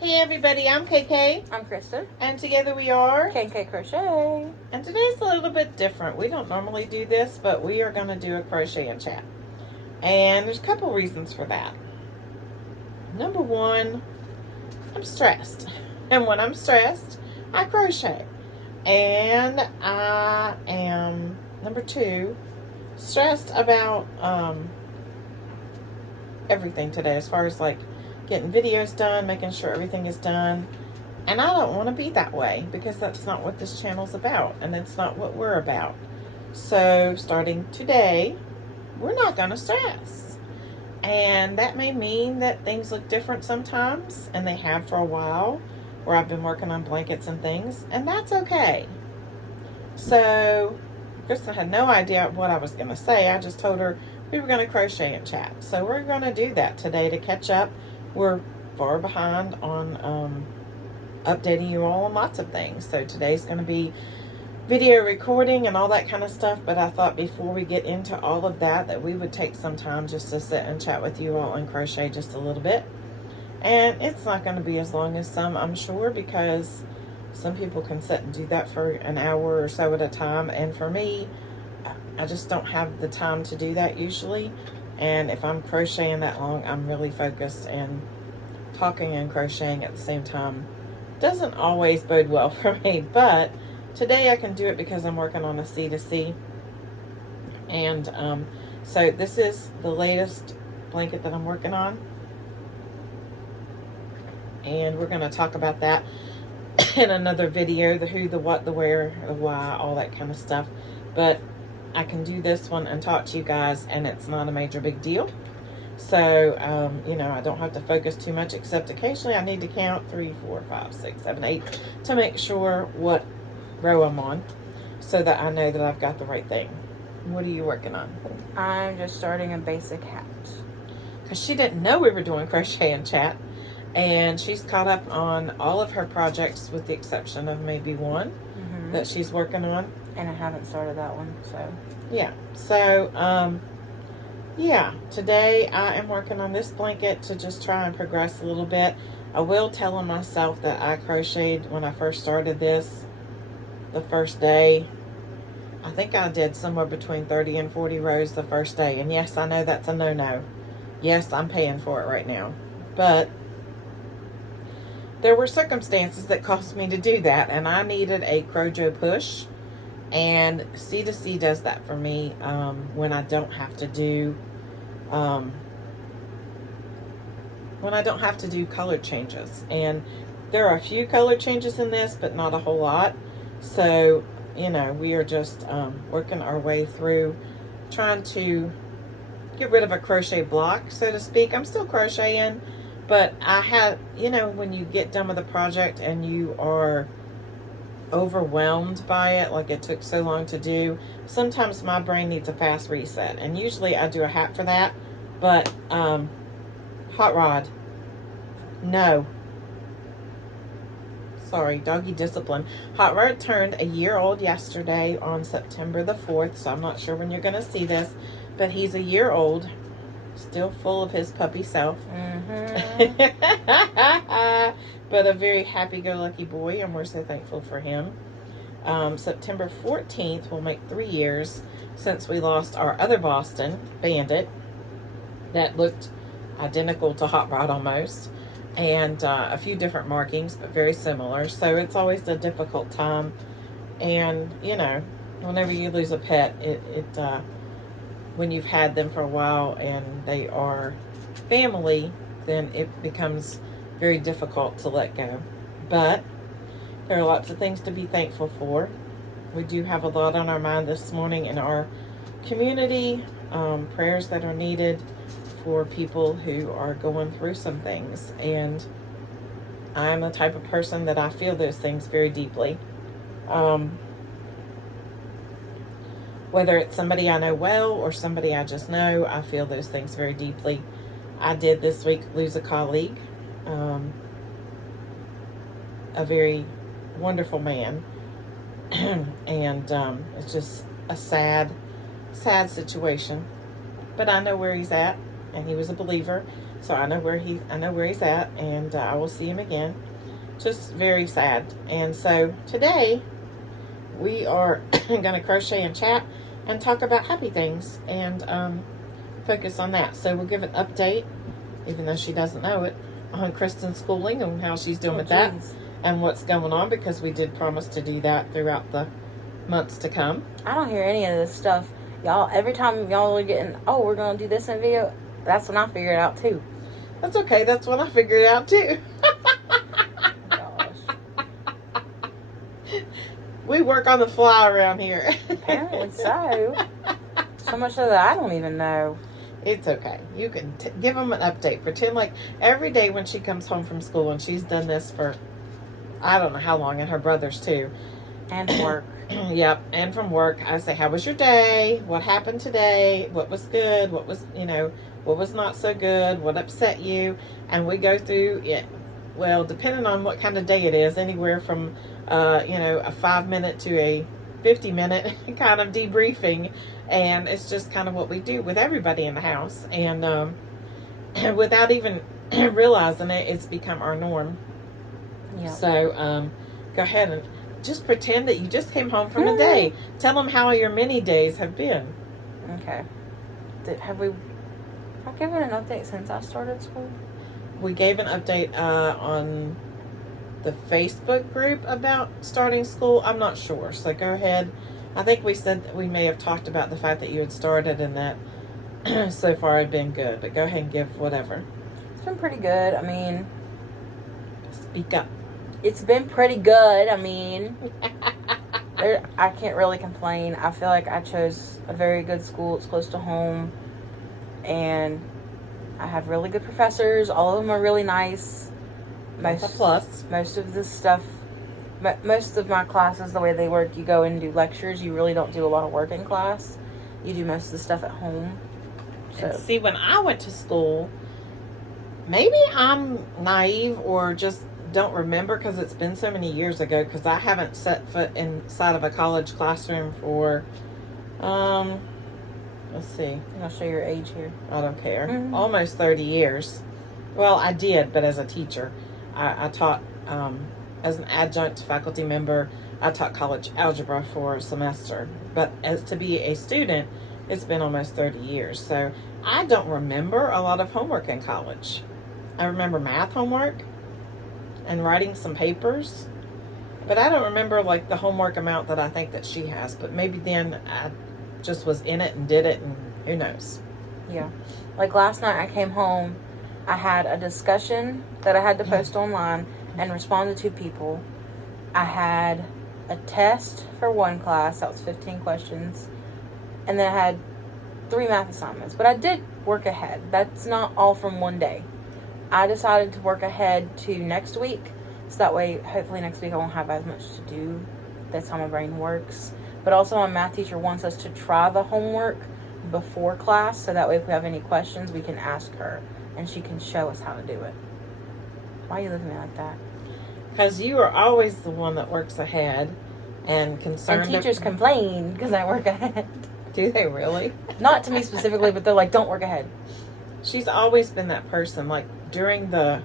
Hey everybody, I'm KK. I'm Krista. And together we are KK Crochet. And today's a little bit different. We don't normally do this, but we are going to do a crochet and chat. And there's a couple reasons for that. Number one, I'm stressed. And when I'm stressed, I crochet. And I am, number two, stressed about everything today as far as like getting videos done, making sure everything is done. And I don't want to be that way because that's not what this channel's about, and it's not what we're about. So starting today, we're not going to stress. And that may mean that things look different sometimes, and they have for a while, where I've been working on blankets and things, and that's okay. So Krista had no idea what I was going to say. I just told her we were going to crochet and chat. So we're going to do that today to catch up. We're far behind on updating you all on lots of things. So today's going to be video recording and all that kind of stuff. But I thought before we get into all of that, that we would take some time just to sit and chat with you all and crochet just a little bit. And it's not going to be as long as some, I'm sure, because some people can sit and do that for an hour or so at a time. And for me, I just don't have the time to do that usually. And if I'm crocheting that long, I'm really focused, and talking and crocheting at the same time doesn't always bode well for me. But today I can do it because I'm working on a C2C. And so this is the latest blanket that I'm working on. And we're going to talk about that in another video, the who, the what, the where, the why, all that kind of stuff. But I can do this one and talk to you guys, and it's not a major big deal. So, you know, I don't have to focus too much, except occasionally I need to count 3, 4, 5, 6, 7, 8 to make sure what row I'm on, so that I know that I've got the right thing. What are you working on? I'm just starting a basic hat. Because she didn't know we were doing crochet and chat, and she's caught up on all of her projects with the exception of maybe one that she's working on. And I haven't started that one, so. Yeah. So, yeah. Today I am working on this blanket to just try and progress a little bit. I will tell myself that I crocheted when I first started this the first day. I think I did somewhere between 30 and 40 rows the first day. And yes, I know that's a no-no. Yes, I'm paying for it right now. But there were circumstances that caused me to do that, and I needed a Crojo push, and C2C does that for me when I don't have to do color changes. And there are a few color changes in this, but not a whole lot. So, you know, we are just working our way through trying to get rid of a crochet block, so to speak. I'm still crocheting. But I had, you know, when you get done with a project and you are overwhelmed by it, like it took so long to do, sometimes my brain needs a fast reset. And usually I do a hat for that. But, Hot Rod, no. Sorry, doggy discipline. Hot Rod turned a year old yesterday on September the 4th, so I'm not sure when you're going to see this. But he's a year old. Still full of his puppy self. But a very happy-go-lucky boy, and we're so thankful for him. September 14th will make 3 years since we lost our other Boston Bandit that looked identical to Hot Rod almost, and a few different markings, but very similar. So it's always a difficult time. And, you know, whenever you lose a pet, when you've had them for a while and they are family, then it becomes very difficult to let go. But there are lots of things to be thankful for. We do have a lot on our mind this morning in our community, prayers that are needed for people who are going through some things. And I'm the type of person that I feel those things very deeply. Whether it's somebody I know well or somebody I just know, I feel those things very deeply. I did this week lose a colleague, a very wonderful man. And it's just a sad situation. But I know where he's at, and he was a believer. So I know where he's at, and I will see him again. Just very sad. And so today we are going to crochet and chat and talk about happy things and focus on that. So we'll give an update, even though she doesn't know it, on Kristen's schooling and how she's doing with that and what's going on, because we did promise to do that throughout the months to come. I don't hear any of this stuff. Y'all, every time y'all are getting, oh, we're going to do this in video, that's when I figure it out too. That's okay. That's when I figured it out too. Gosh. We work on the fly around here. Apparently so. So much so that I don't even know. It's okay. You can give them an update. Pretend like every day when she comes home from school, and she's done this for I don't know how long, and her brothers too. And work. Yep. And from work, I say, how was your day? What happened today? What was good? What was, what was not so good? What upset you? And we go through it. Well, depending on what kind of day it is, anywhere from, a 5-minute to a 50-minute kind of debriefing. And it's just kind of what we do with everybody in the house. And without even realizing it, it's become our norm. Yeah. So go ahead and just pretend that you just came home from a day. Tell them how your mini days have been. Okay. Have I given an update since I started school? We gave an update on the Facebook group about starting school. I'm not sure. So go ahead. I think we said that we may have talked about the fact that you had started and that so far had been good. But go ahead and give whatever. It's been pretty good. I mean, speak up. It's been pretty good. I mean, I can't really complain. I feel like I chose a very good school. It's close to home. And I have really good professors. All of them are really nice. That's a plus. Most of this stuff, most of my classes, the way they work, you go and do lectures. You really don't do a lot of work in class. You do most of the stuff at home. So. And see, when I went to school, maybe I'm naive or just don't remember because it's been so many years ago, because I haven't set foot inside of a college classroom for let's see, I'll show your age here. I don't care. Almost 30 years. Well, I did, but as a teacher I taught as an adjunct faculty member. I taught college algebra for a semester, but as to be a student, it's been almost 30 years. So I don't remember a lot of homework in college. I remember math homework and writing some papers, but I don't remember like the homework amount that I think that she has. But maybe then I just was in it and did it, and who knows. Yeah. Like last night I came home, I had a discussion that I had to post online and respond to 2 people. I had a test for one class, that was 15 questions, and then I had 3 math assignments. But I did work ahead. That's not all from one day. I decided to work ahead to next week, so that way hopefully next week I won't have as much to do. That's how my brain works. But also my math teacher wants us to try the homework before class, so that way if we have any questions we can ask her and she can show us how to do it. Why are you looking at me like that? Because you are always the one that works ahead and concerned. And teachers complain because I work ahead. Do they really? Not to me specifically, but they're like, don't work ahead. She's always been that person. Like during the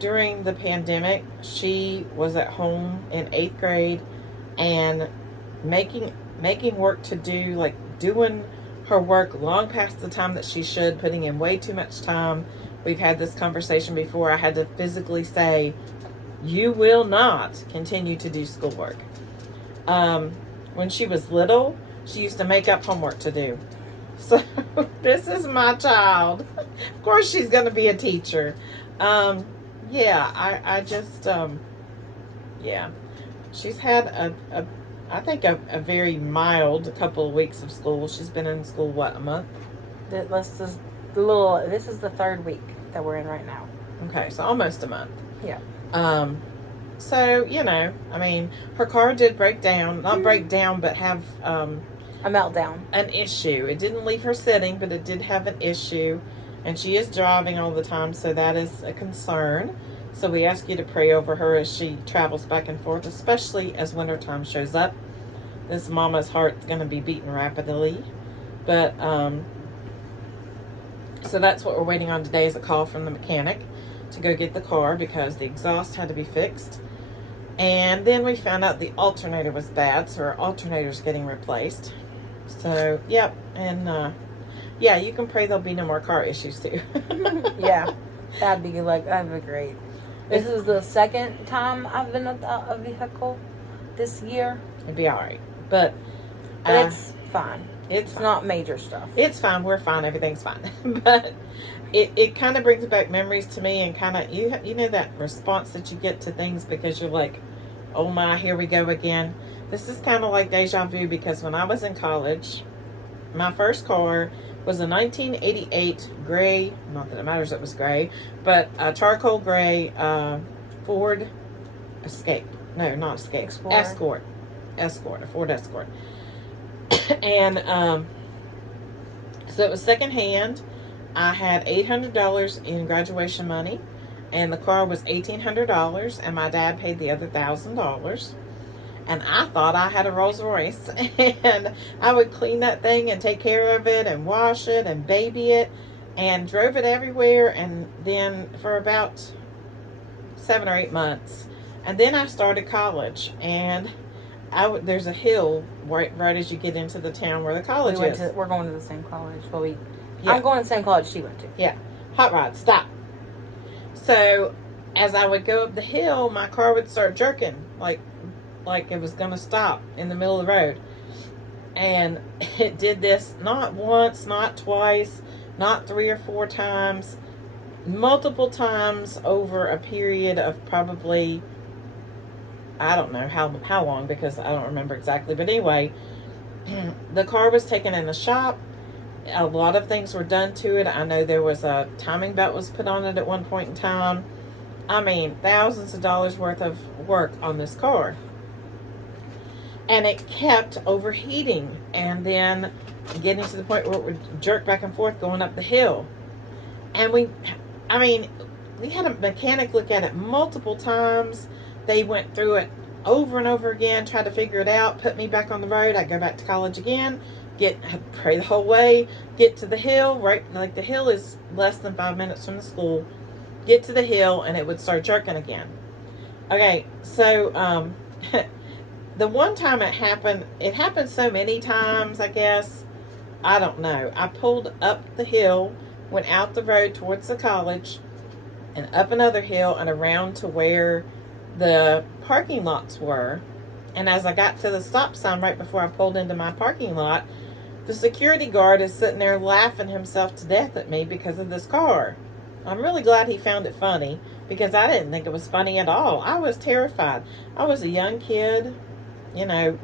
pandemic, she was at home in 8th grade and making work to do, like doing her work long past the time that she should, putting in way too much time. We've had this conversation before. I had to physically say, you will not continue to do schoolwork. When she was little, she used to make up homework to do. So this is my child. Of course she's going to be a teacher. I just, she's had I think a very mild couple of weeks of school. She's been in school, what, a month? This is the 3rd week that we're in right now. Okay, so almost a month. Yeah. So, I mean, her car did break down. Not break down, but have a meltdown. An issue. It didn't leave her sitting, but it did have an issue. And she is driving all the time, so that is a concern. So we ask you to pray over her as she travels back and forth, especially as wintertime shows up. This mama's heart's going to be beating rapidly. But So that's what we're waiting on today, is a call from the mechanic to go get the car because the exhaust had to be fixed. And then we found out the alternator was bad, so our alternator's getting replaced. So, yep, and yeah, you can pray there'll be no more car issues too. Yeah, that'd be great. This is the second time I've been at a vehicle this year. It'd be all right, but it's fine. It's fine. Not major stuff. It's fine. We're fine. Everything's fine. But it kind of brings back memories to me, and kind of you know that response that you get to things because you're like, oh my, here we go again. This is kind of like deja vu, because when I was in college, my first car was a 1988 gray, not that it matters it was gray, but a charcoal gray Ford Escape. No, not Escape. Explorer. Escort, a Ford Escort. And so it was secondhand. I had $800 in graduation money, and the car was $1,800, and my dad paid the other $1,000. And I thought I had a Rolls Royce, and I would clean that thing and take care of it and wash it and baby it, and drove it everywhere. And then for about 7 or 8 months, and then I started college, and there's a hill right as you get into the town where the college is. We're going to the same college. Well, Yeah. I'm going to the same college she went to. Yeah. Hot rod, stop. So as I would go up the hill, my car would start jerking, like it was going to stop in the middle of the road. And it did this not once, not twice, not 3 or 4 times, multiple times over a period of probably, I don't know how long, because I don't remember exactly. But anyway, the car was taken in the shop. A lot of things were done to it. I know there was a timing belt was put on it at one point in time. I mean, thousands of dollars worth of work on this car. And it kept overheating, and then getting to the point where it would jerk back and forth going up the hill. And we had a mechanic look at it multiple times. They went through it over and over again, tried to figure it out, put me back on the road. I'd go back to college again, pray the whole way, get to the hill, right, like the hill is less than 5 minutes from the school, get to the hill, and it would start jerking again. Okay, so the one time it happened so many times, I guess, I don't know. I pulled up the hill, went out the road towards the college, and up another hill and around to where the parking lots were. And as I got to the stop sign right before I pulled into my parking lot, the security guard is sitting there laughing himself to death at me because of this car. I'm really glad he found it funny, because I didn't think it was funny at all. I was terrified. I was a young kid, I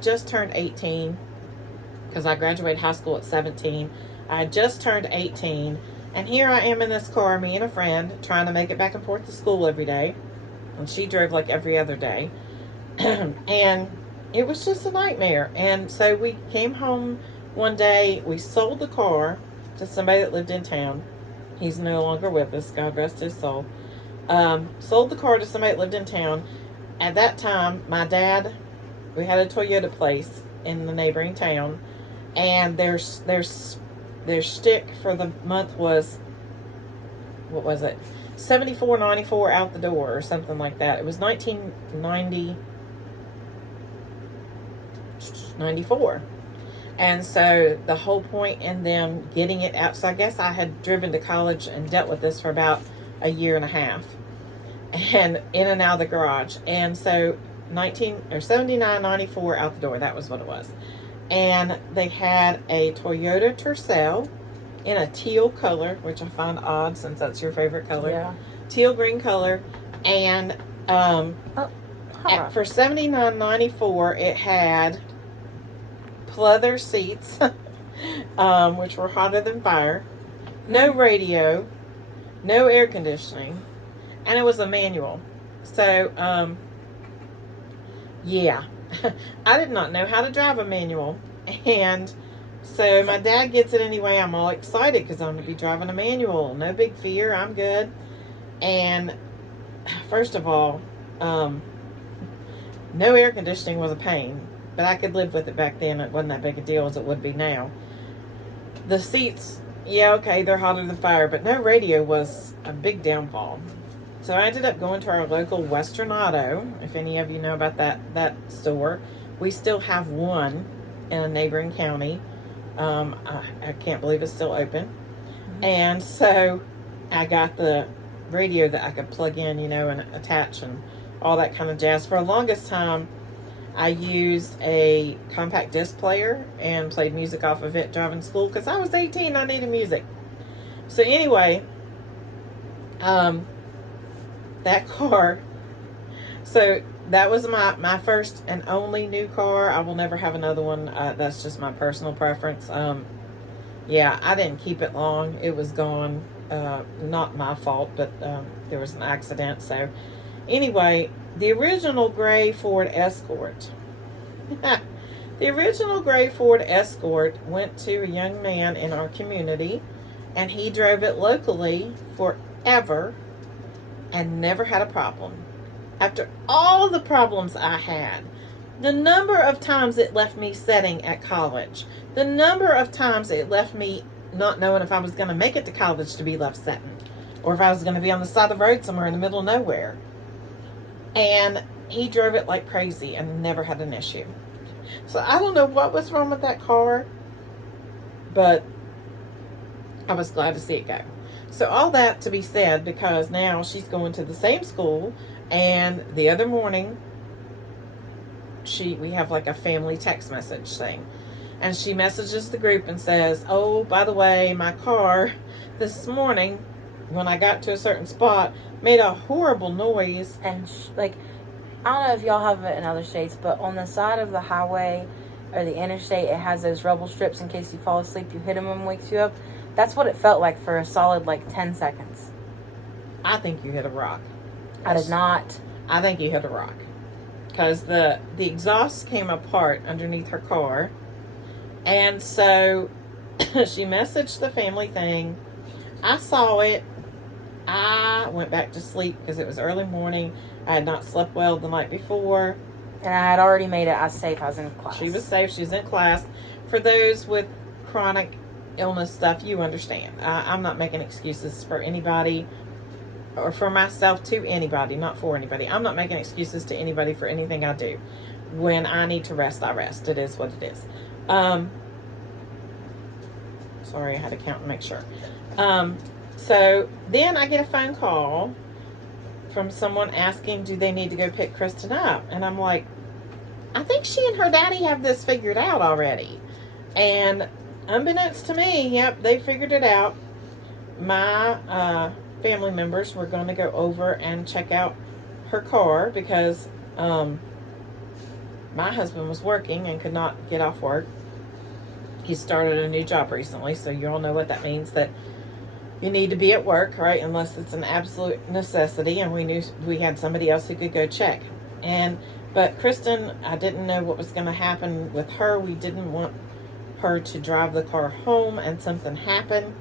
just turned 18, because I graduated high school at 17. I just turned 18, and here I am in this car, me and a friend, trying to make it back and forth to school every day. And she drove like every other day. And it was just a nightmare. And so we came home one day. We sold the car to somebody that lived in town. He's no longer with us, God rest his soul. Sold the car to somebody that lived in town. At that time, my dad, we had a Toyota place in the neighboring town, and their shtick for the month was, what was it, $74.94 out the door or something like that. It was $19.94. And so the whole point in them getting it out, so I guess I had driven to college and dealt with this for about a year and a half, and in and out of the garage. And so $79.94 out the door, that was what it was. And they had a Toyota Tercel in a teal color, which I find odd since that's your favorite color. Yeah. Teal green color. And for $79.94, it had pleather seats, which were hotter than fire, no radio, no air conditioning, and it was a manual. So, yeah, I did not know how to drive a manual, and so my dad gets it anyway. I'm all excited because I'm going to be driving a manual. No big fear. I'm good. And first of all, no air conditioning was a pain, but I could live with it back then. It wasn't that big a deal as it would be now. The seats, yeah, okay, they're hotter than fire, but no radio was a big downfall. So I ended up going to our local Western Auto. If any of you know about that store, we still have one in a neighboring county. I can't believe it's still open. Mm-hmm. And so I got the radio that I could plug in, and attach and all that kind of jazz. For the longest time, I used a compact disc player and played music off of it driving to school because I was 18. I needed music. So anyway, that car, so that was my first and only new car. I will never have another one. That's just my personal preference. Yeah, I didn't keep it long. It was gone. Not my fault, but there was an accident. So anyway, the original gray Ford Escort. The original gray Ford Escort went to a young man in our community, and he drove it locally forever and never had a problem. After all the problems I had, the number of times it left me sitting at college, the number of times it left me not knowing if I was going to make it to college to be left sitting, or if I was going to be on the side of the road somewhere in the middle of nowhere. And he drove it like crazy and never had an issue. So I don't know what was wrong with that car, but I was glad to see it go. So all that to be said, because now she's going to the same school, and the other morning, we have like a family text message thing, and she messages the group and says, "Oh, by the way, my car this morning, when I got to a certain spot, made a horrible noise." And I don't know if y'all have it in other states, but on the side of the highway or the interstate, it has those rubble strips in case you fall asleep, you hit them and wakes you up. That's what it felt like for a solid 10 seconds. I think you hit a rock. I did not. I think you hit a rock. Because the exhaust came apart underneath her car. And so she messaged the family thing. I saw it. I went back to sleep because it was early morning. I had not slept well the night before. And I had already made it. I was safe. I was in class. She was safe. She was in class. For those with chronic illness stuff, you understand. I'm not making excuses for anybody, or for myself to anybody, not for anybody. I'm not making excuses to anybody for anything I do. When I need to rest, I rest. It is what it is. Sorry, I had to count and make sure. So then I get a phone call from someone asking, do they need to go pick Kristen up? And I'm like, I think she and her daddy have this figured out already. And unbeknownst to me, yep, they figured it out. My family members were going to go over and check out her car because my husband was working and could not get off work. He started a new job recently, so you all know what that means, that you need to be at work, right? Unless it's an absolute necessity, and we knew we had somebody else who could go check. But Kristen, I didn't know what was going to happen with her. We didn't want her to drive the car home and something happened.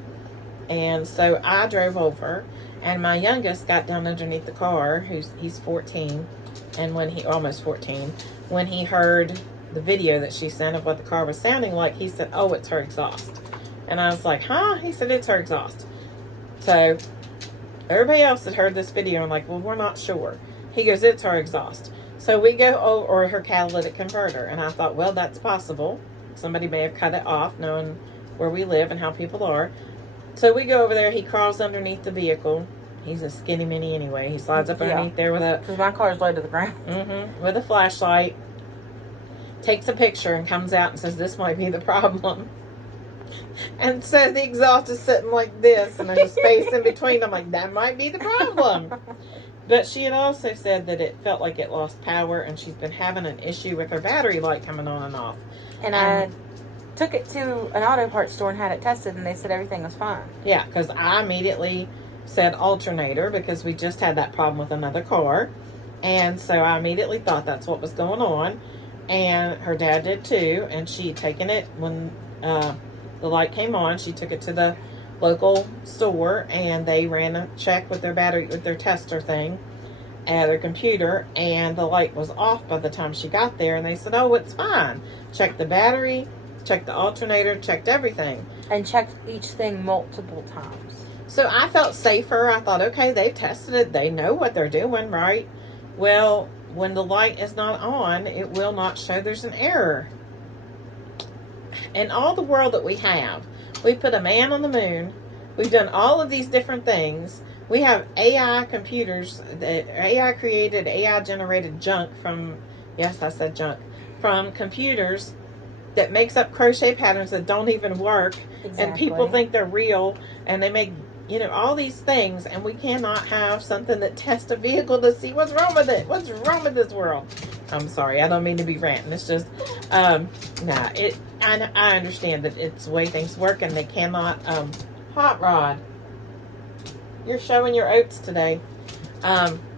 And so I drove over, and my youngest got down underneath the car, he's 14, and almost 14, when he heard the video that she sent of what the car was sounding like, he said, "Oh, it's her exhaust." And I was like, "Huh?" He said, "It's her exhaust." So everybody else had heard this video. I'm like, "Well, we're not sure." He goes, "It's her exhaust." So we go over, or her catalytic converter. And I thought, well, that's possible. Somebody may have cut it off, knowing where we live and how people are. So we go over there. He crawls underneath the vehicle. He's a skinny mini anyway. He slides up underneath there with because my car's low to the ground. With a flashlight. Takes a picture and comes out and says, "This might be the problem." And so the exhaust is sitting like this, and there's a space in between. I'm like, that might be the problem. But she had also said that it felt like it lost power, and she's been having an issue with her battery light coming on and off. And I took it to an auto parts store and had it tested, and they said everything was fine. Yeah, because I immediately said alternator, because we just had that problem with another car. And so I immediately thought that's what was going on. And her dad did too. And she had taken it when the light came on. She took it to the local store, and they ran a check with their battery, with their tester thing at their computer, and the light was off by the time she got there. And they said, "Oh, it's fine." Checked the battery, checked the alternator, checked everything. And checked each thing multiple times. So I felt safer. I thought, okay, they've tested it. They know what they're doing, right? Well, when the light is not on, it will not show there's an error. In all the world that we have, we put a man on the moon. We've done all of these different things. We have AI computers, AI created, AI generated junk from, yes, I said junk, from computers that makes up crochet patterns that don't even work. Exactly. And people think they're real, and they make, all these things, and we cannot have something that tests a vehicle to see what's wrong with it. What's wrong with this world? I'm sorry, I don't mean to be ranting. It's just, I understand that it's the way things work, and they cannot, Hot Rod, you're showing your oats today.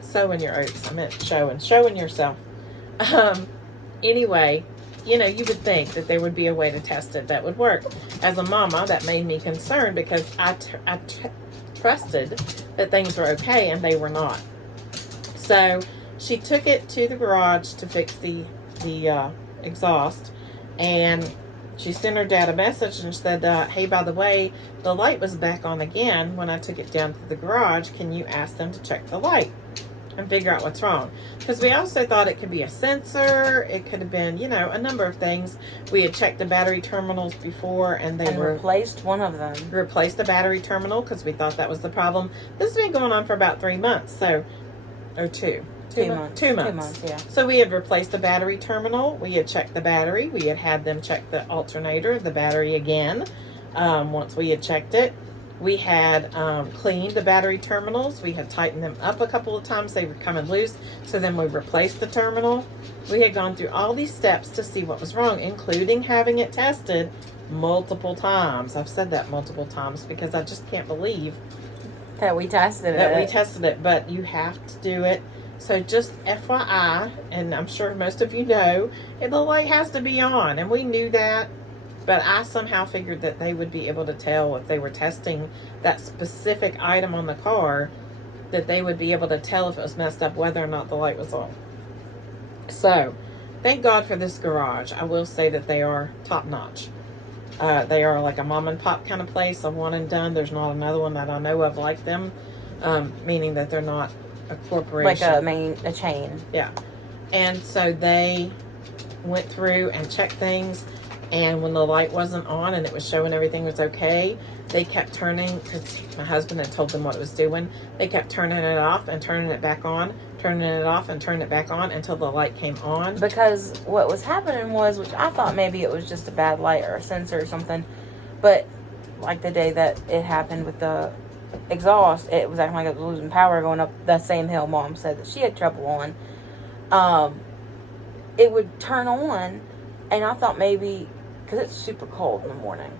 Sowing your oats. I meant showing yourself. Anyway, you would think that there would be a way to test it that would work. As a mama, that made me concerned because I trusted that things were okay, and they were not. So she took it to the garage to fix the exhaust, and she sent her dad a message and said, hey, by the way, the light was back on again when I took it down to the garage. Can you ask them to check the light and figure out what's wrong? Because we also thought it could be a sensor. It could have been, a number of things. We had checked the battery terminals before, and replaced one of them. Replaced the battery terminal because we thought that was the problem. This has been going on for about 3 months, or 2 months. 2 months. 2 months, yeah. So we had replaced the battery terminal. We had checked the battery. We had them check the alternator, the battery again. Once we had checked it, we had cleaned the battery terminals. We had tightened them up a couple of times. They were coming loose. So then we replaced the terminal. We had gone through all these steps to see what was wrong, including having it tested multiple times. I've said that multiple times because I just can't believe that we tested it. But you have to do it. So just FYI, and I'm sure most of you know, the light has to be on, and we knew that, but I somehow figured that they would be able to tell if they were testing that specific item on the car, that they would be able to tell if it was messed up whether or not the light was on. So, thank God for this garage. I will say that they are top-notch. They are like a mom and pop kind of place, a one and done. There's not another one that I know of like them, meaning that they're not a corporation. Like a chain. Yeah. And so they went through and checked things, and when the light wasn't on and it was showing everything was okay, they kept turning, because my husband had told them what it was doing, they kept turning it off and turning it back on, turning it off and turning it back on until the light came on. Because what was happening was, which I thought maybe it was just a bad light or a sensor or something, but like the day that it happened with the exhaust, it was acting like it was losing power going up that same hill Mom said that she had trouble on. It would turn on, and I thought maybe, because it's super cold in the morning,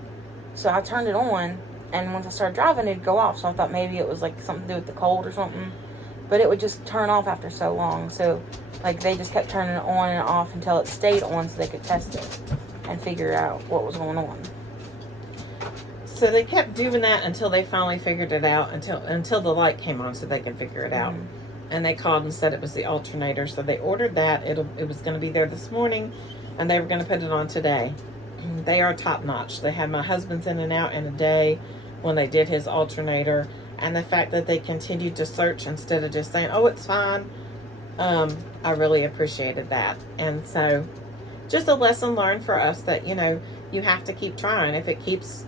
so I turned it on, and once I started driving, it'd go off. So I thought maybe it was like something to do with the cold or something, but it would just turn off after so long. So like they just kept turning it on and off until it stayed on, so they could test it and figure out what was going on. So they kept doing that until they finally figured it out, until the light came on so they could figure it out. And they called and said it was the alternator. So they ordered that. It was going to be there this morning, and they were going to put it on today. They are top notch. They had my husband's in and out in a day when they did his alternator. And the fact that they continued to search instead of just saying, oh, it's fine. I really appreciated that. And so just a lesson learned for us that, you have to keep trying. If it keeps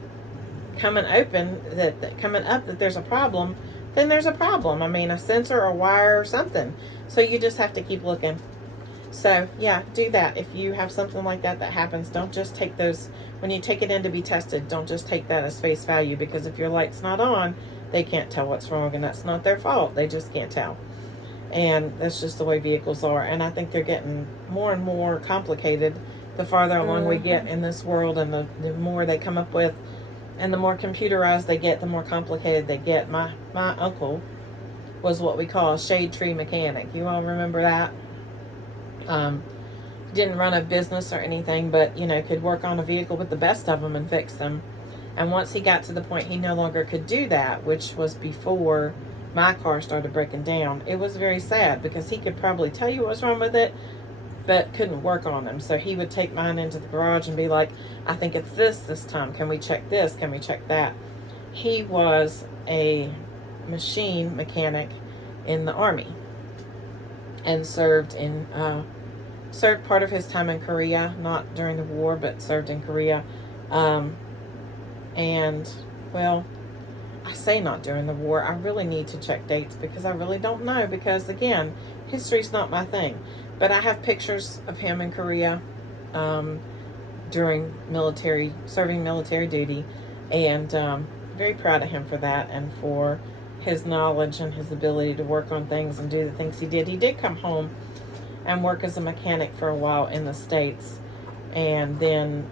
coming up that there's a problem, then there's a problem. I mean, a sensor or wire or something. So you just have to keep looking. So yeah, do that. If you have something like that happens, don't just take those, when you take it in to be tested, don't just take that as face value, because if your light's not on, they can't tell what's wrong, and that's not their fault. They just can't tell. And that's just the way vehicles are. And I think they're getting more and more complicated the farther along we get in this world, and the more they come up with. And the more computerized they get, the more complicated they get. My uncle was what we call a shade tree mechanic. You all remember that? Didn't run a business or anything, but, could work on a vehicle with the best of them and fix them. And once he got to the point he no longer could do that, which was before my car started breaking down, it was very sad, because he could probably tell you what was wrong with it, but couldn't work on them. So he would take mine into the garage and be like, I think it's this time. Can we check this? Can we check that? He was a machine mechanic in the Army and served part of his time in Korea, not during the war, but served in Korea. And, well, I say not during the war. I really need to check dates because I really don't know, because, again, history's not my thing. But I have pictures of him in Korea during serving military duty, and very proud of him for that and for his knowledge and his ability to work on things and do the things he did. He did come home and work as a mechanic for a while in the States, and then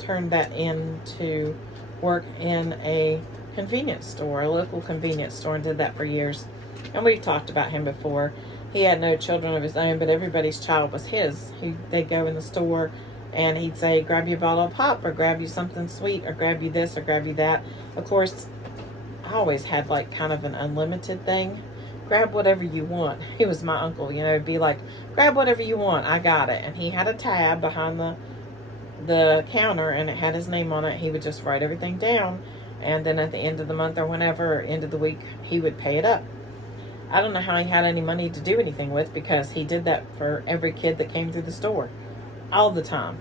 turned that into work in a convenience store, a local convenience store, and did that for years. And we've talked about him before. He had no children of his own, but everybody's child was his. They'd go in the store and he'd say, grab you a bottle of pop, or grab you something sweet, or grab you this, or grab you that. Of course, I always had like kind of an unlimited thing. Grab whatever you want. He was my uncle, you know, it'd be like, grab whatever you want, I got it. And he had a tab behind the counter, and it had his name on it. He would just write everything down, and then at the end of the month or whenever, or end of the week, he would pay it up. I don't know how he had any money to do anything with, because he did that for every kid that came through the store all the time.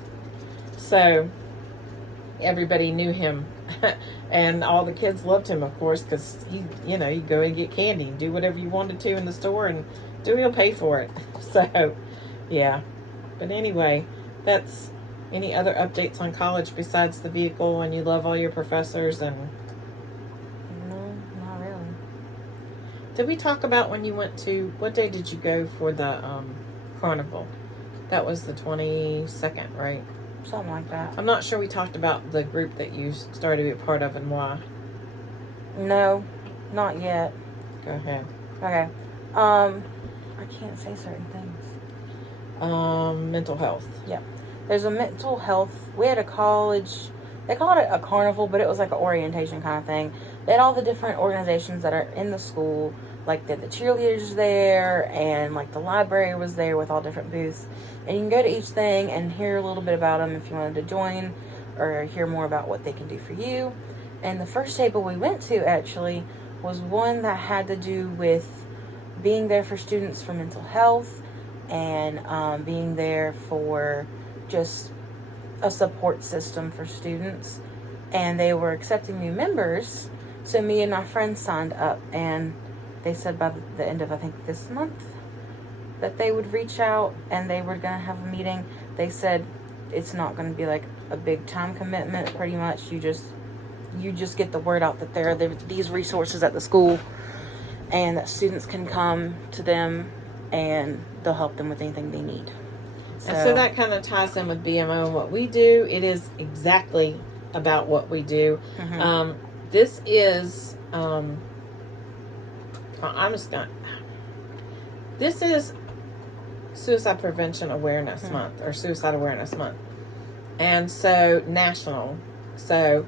So everybody knew him and all the kids loved him, of course, because you'd go and get candy, do whatever you wanted to in the store, and Dewey will pay for it. So yeah, but anyway, that's any other updates on college besides the vehicle and you love all your professors? And no, not really. Did we talk about when you went to, what day did you go for the carnival? That was the 22nd, right? Something like that. I'm not sure we talked about the group that you started to be a part of and why. No, not yet. Go ahead. Okay. I can't say certain things. Mental health. Yeah. There's a mental health. We had a college, they called it a carnival, but it was like an orientation kind of thing. They had all the different organizations that are in the school, like the cheerleaders there, and like the library was there with all different booths. And you can go to each thing and hear a little bit about them if you wanted to join, or hear more about what they can do for you. And the first table we went to actually was one that had to do with being there for students for mental health, and being there for just a support system for students. And they were accepting new members, so me and my friends signed up, and they said by the end of, I think, this month, that they would reach out and they were going to have a meeting. They said it's not going to be like a big time commitment. Pretty much you just get the word out that there are these resources at the school, and that students can come to them and they'll help them with anything they need. So that kind of ties in with BMO and what we do. It is exactly about what we do. Mm-hmm. This is this is Suicide Prevention Awareness Month, or Suicide Awareness Month, and so national. So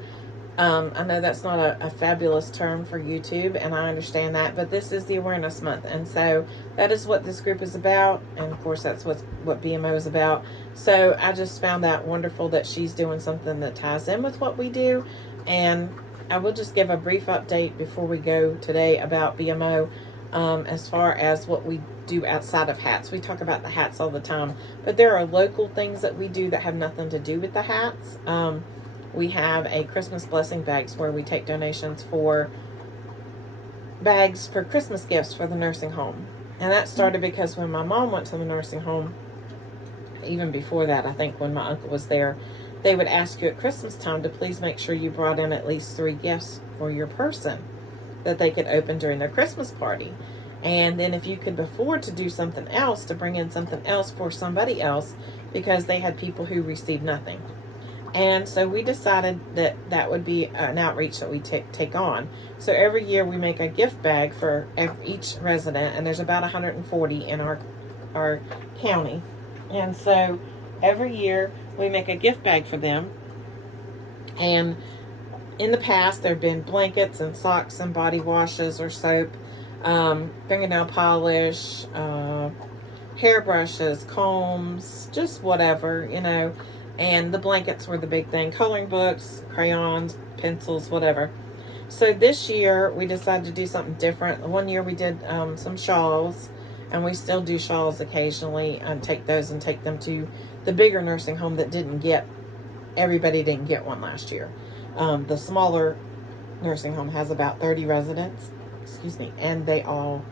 I know that's not a fabulous term for YouTube, and I understand that, but this is the Awareness Month, and so that is what this group is about, and of course that's what BMO is about. So I just found that wonderful that she's doing something that ties in with what we do. And I will just give a brief update before we go today about BMO, as far as what we do outside of hats. We talk about the hats all the time, but there are local things that we do that have nothing to do with the hats. We have a Christmas blessing bags where we take donations for bags for Christmas gifts for the nursing home. And that started because when my mom went to the nursing home, even before that, I think when my uncle was there, they would ask you at Christmas time to please make sure you brought in at least 3 gifts for your person that they could open during their Christmas party. And then if you could afford to do something else, to bring in something else for somebody else, because they had people who received nothing. And so we decided that that would be an outreach that we take on. So every year we make a gift bag for each resident, and there's about 140 in our county. And so every year we make a gift bag for them. And in the past there have been blankets and socks and body washes or soap, fingernail polish, hairbrushes, combs, just whatever, you know. And the blankets were the big thing. Coloring books, crayons, pencils, whatever. So this year we decided to do something different. One year we did some shawls, and we still do shawls occasionally, and take those and take them to the bigger nursing home that everybody didn't get one last year. The smaller nursing home has about 30 residents, and they all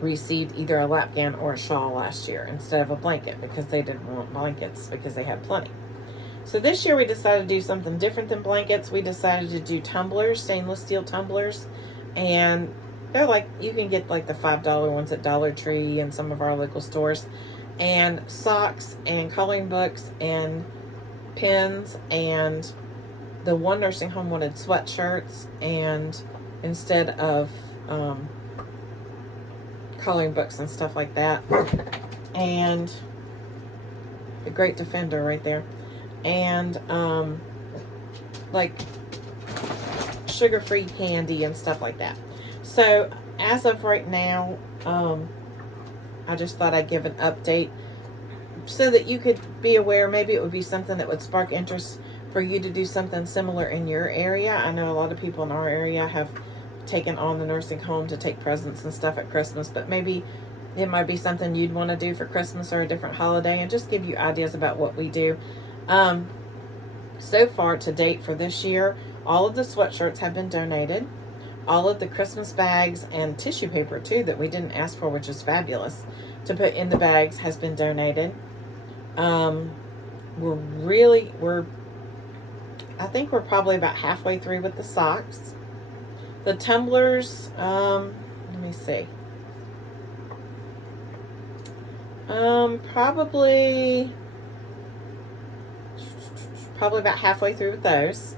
received either a lap gown or a shawl last year instead of a blanket, because they didn't want blankets because they had plenty. So this year we decided to do something different than blankets. We decided to do tumblers, stainless steel tumblers, and they're like, you can get like the $5 ones at Dollar Tree and some of our local stores, and socks and coloring books and pens. And the one nursing home wanted sweatshirts, and instead of coloring books and stuff like that, and a great defender right there, and like sugar-free candy and stuff like that. So as of right now, I just thought I'd give an update so that you could be aware. Maybe it would be something that would spark interest for you to do something similar in your area. I know a lot of people in our area have taken on the nursing home to take presents and stuff at Christmas, but maybe it might be something you'd want to do for Christmas or a different holiday, and just give you ideas about what we do. So far to date for this year, all of the sweatshirts have been donated. All of the Christmas bags and tissue paper too that we didn't ask for, which is fabulous, to put in the bags, has been donated. I think we're probably about halfway through with the socks. The tumblers, let me see. Probably about halfway through with those.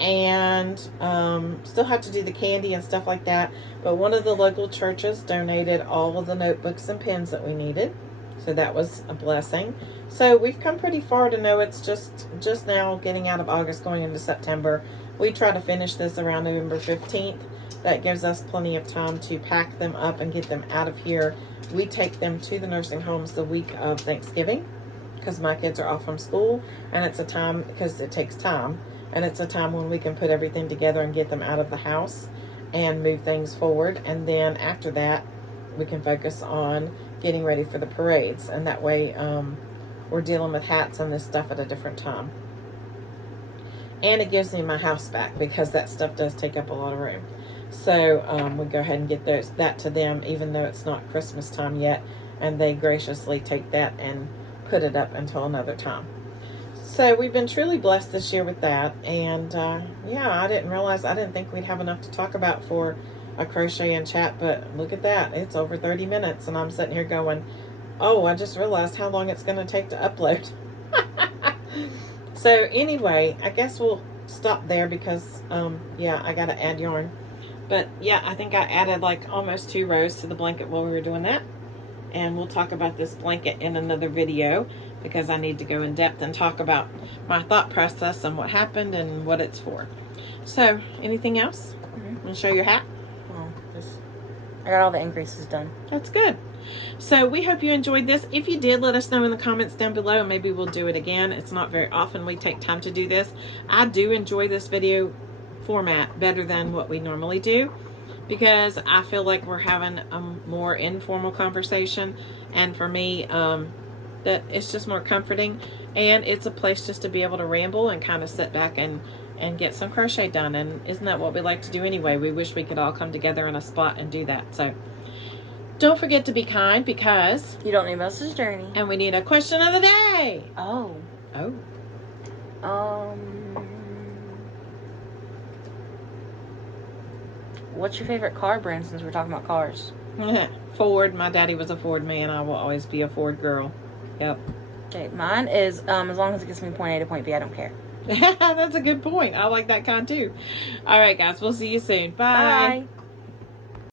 And still have to do the candy and stuff like that. But one of the local churches donated all of the notebooks and pens that we needed. So that was a blessing. So we've come pretty far to know it's just now getting out of August, going into September. We try to finish this around November 15th. That gives us plenty of time to pack them up and get them out of here. We take them to the nursing homes the week of Thanksgiving, because my kids are off from school, and it's a time, because it takes time, and it's a time when we can put everything together and get them out of the house and move things forward. And then after that, we can focus on getting ready for the parades, and that way we're dealing with hats and this stuff at a different time. And it gives me my house back, because that stuff does take up a lot of room. So we go ahead and get that to them, even though it's not Christmas time yet, and they graciously take that and put it up until another time. So we've been truly blessed this year with that. And yeah, I didn't think we'd have enough to talk about for a crochet and chat, but look at that, it's over 30 minutes, and I'm sitting here going, oh, I just realized how long it's going to take to upload. So anyway, I guess we'll stop there, because yeah, I gotta add yarn. But yeah, I think I added like almost 2 rows to the blanket while we were doing that. And we'll talk about this blanket in another video, because I need to go in depth and talk about my thought process and what happened and what it's for. So, anything else? Want to show your hat? Well, I got all the increases done. That's good. So we hope you enjoyed this. If you did, let us know in the comments down below, and maybe we'll do it again. It's not very often we take time to do this. I do enjoy this video format better than what we normally do, because I feel like we're having a more informal conversation, and for me that it's just more comforting, and it's a place just to be able to ramble and kind of sit back and get some crochet done. And isn't that what we like to do anyway? We wish we could all come together in a spot and do that. So don't forget to be kind, because you don't need Moses' journey. And we need a question of the day. Oh. What's your favorite car brand, since we're talking about cars? Ford. My daddy was a Ford man. I will always be a Ford girl. Yep. Okay, mine is as long as it gets me point A to point B, I don't care. That's a good point. I like that kind too. All right, guys. We'll see you soon. Bye. Bye.